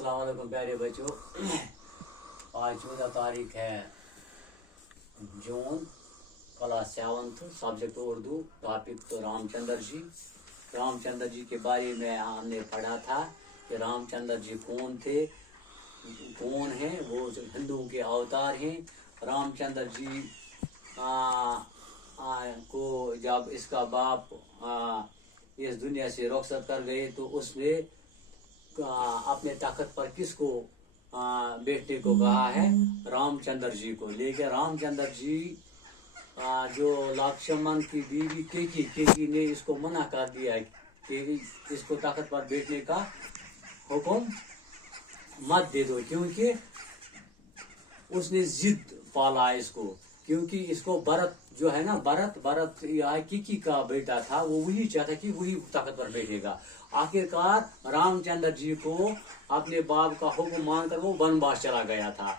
अस्सलाम वालेकुम प्यारे बच्चों। आज 14 तारीख है June, class 7th, subject Urdu, topic तो रामचंद्र जी। रामचंद्र जी के बारे में हमने पढ़ा था कि रामचंद्र जी कौन थे, कौन हैं। वो हिंदुओं के अवतार हैं। रामचंद्र जी को जब इसका बाप इस दुनिया से रुखसत कर गए तो उसने अपने तख्त पर किसको बैठने को कहा है? रामचंद्र जी को। लेकिन रामचंद्र जी जो लक्ष्मण की बीवी केकी ने इसको मना कर दिया कि इसको तख्त पर बैठने का हुक्म मत दे दो, क्योंकि उसने जिद पाला इसको। क्योंकि इसको भरत जो है ना, भरत केकी का बेटा था, वो वही चाहता कि वही तख्त पर बैठेगा। आखिरकार रामचंद्र जी को अपने बाप का हुक्म मानकर वो वनवास चला गया था।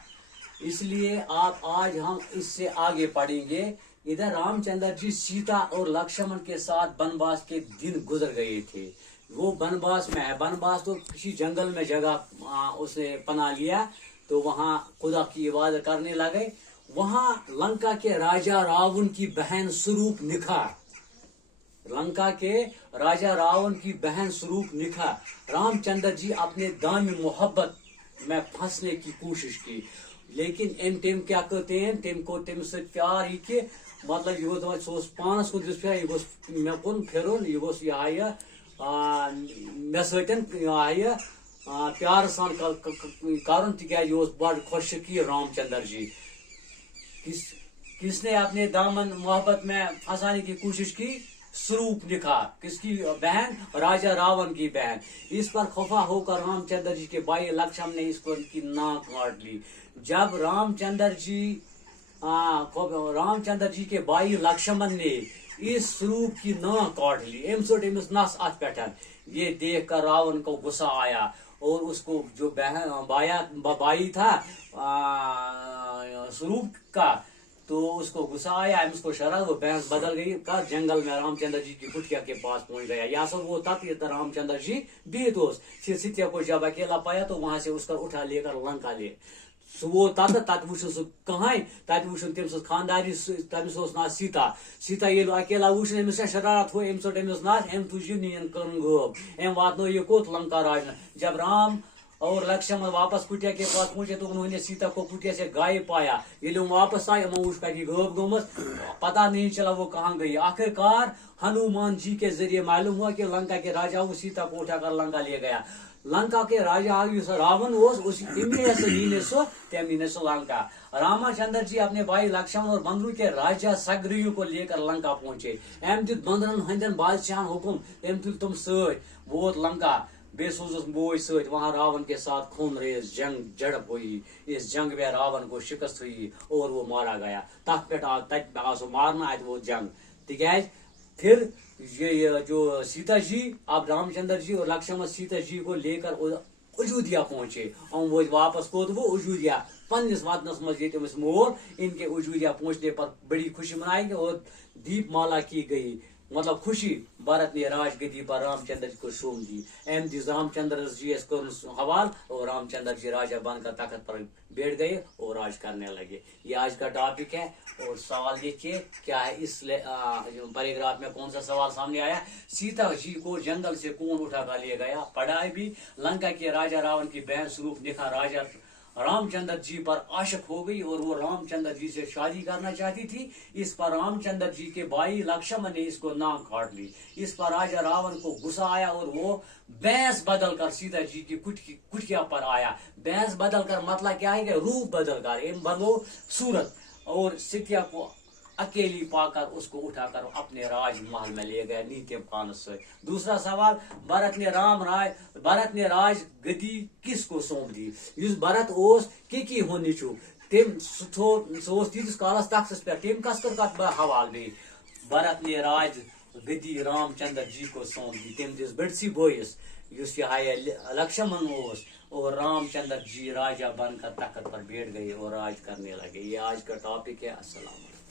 इसलिए आप आज हम इससे आगे पढ़ेंगे। इधर रामचंद्र जी सीता और लक्ष्मण के साथ वनवास के दिन गुजर गए थे। वो वनवास में है, वनवास तो किसी जंगल में जगह उसने पना लिया, तो वहाँ खुदा की इबादत करने लगे। वहाँ लंका के राजा रावण की बहन शूर्पणखा, लंका के राजा रावण की बहन शूर्पणखा रामचंद्र जी अपने दामी मोहब्बत में फंसने की कोशिश की। लेकिन टेम क्या कहते हैं, टेम को टेम से प्यार ही के मतलब ये सो पानस को प्यार ये मे कुन फिरुन ये मे सतन प्यार सान कर तक बड़ खुश की रामचंद्र जी। किसने अपने दामन मोहब्बत में फंसाने की कोशिश की? शूर्पणखा। किसकी बहन? राजा रावण की बहन। इस पर खफा होकर रामचंद्र जी के भाई लक्ष्मण ने इसको इनकी नाक काट ली। जब रामचंद्र जी के भाई लक्ष्मण ने इस शूर्प की नाक काट ली, एमस नस अत पे, ये देख कर रावण को गुस्सा आया और उसको जो भाई था शूर्प का, तो उसको गुस्सा आया, उसको शराब, वो भैंस बदल गई का जंगल में रामचंद्र जी की कुटिया के पास पहुंच गया। या सब वो तक रामचंद्र जी बेदोष। फिर सीता को जब अकेला पाया तो वहां से उसका उठा लेकर लंका ले वो तत वो कहां तत वो तम खानदारी तमिस ना सीता ये अकेला वो शरारत हो अमिस ना तुझ नीन कर गब एम वातनो ये कोत लंका राज। जब राम और लक्ष्मण वापस कुटिया के पास पहुंचे तो उन्होंने सीता को कुटिया से गायब पाया। ये लोग वापस आए, गब गमस, पता नहीं चला वो कहाँ गई। आखिरकार हनुमान जी के जरिए मालूम हुआ कि लंका के राजा वो सीता को उठाकर लंका ले गया। लंका के राजा रावण लंका। रामचंद्र जी अपने भाई लक्ष्मण और बंधु के राजा सग्रीव को लेकर लंका पहुंचे। एम दित बंदरन हंदन बादशाह हुकुम, एम तुल तुम सत वोत लंका। बेस बोय सत। वहां रावण के साथ खून रेज जंग झड़प हुई। इस जंग में रावण को शिकस्त हुई और वो मारा गया। तथ पे मारना है वो जंग। तिकाज फिर ये जो सीता जी, अब रामचंद्र जी और लक्ष्मण सीता जी को लेकर अयोध्या पहुंचे। हम वो वापस कोत वो अयोध्या पन्निस वतनस मज मोल। इनके अयोध्या पहुंचने पर बड़ी खुशी मनाई गई और दीपमाला की गई। मतलब खुशी। भारत ने राजगद्दी पर रामचंद्र जी को सोम दी। एम दिस रामचंद्र जी हवाल और रामचंद्र जी राजा बनकर तख्त पर बैठ गए और राज करने लगे। ये आज का टॉपिक है। और सवाल देखिए क्या है इस पैराग्राफ में, कौन सा सवाल सामने आया? सीता जी को जंगल से कौन उठा कर ले गया? पढ़ा भी। लंका के राजा रावण की बहन शूर्पणखा राजा रामचंद्र जी पर आशिक हो गई और वो रामचंद्र जी से शादी करना चाहती थी। इस पर रामचंद्र जी के भाई लक्ष्मण ने इसको नाक काट ली। इस पर राजा रावण को गुस्सा आया और वो भैंस बदल कर सीता जी की कुटिया पर आया। भैंस बदल कर मतलब क्या है कि रूप बदल कर, इन बदलो सूरत, और सीता को अकेली पाकर उसको उठाकर अपने राजमहल में ले गया नीचे पान से। दूसरा सवाल, भरत ने राज गद्दी किसको सौंप दी? इस भरत ओस की होनी चु तम तीस कालस तख्तस पे तम कस कर हवाल भी। भरत ने राज गद्दी रामचंद्र जी को सौंप दी। तम दिस बड़सी बोयस लक्ष्मण ओस, और रामचंद्र जी राजा बनकर तख्त पर बैठ गए और राज करने लगे। ये आज का टॉपिक है। अस्सलाम।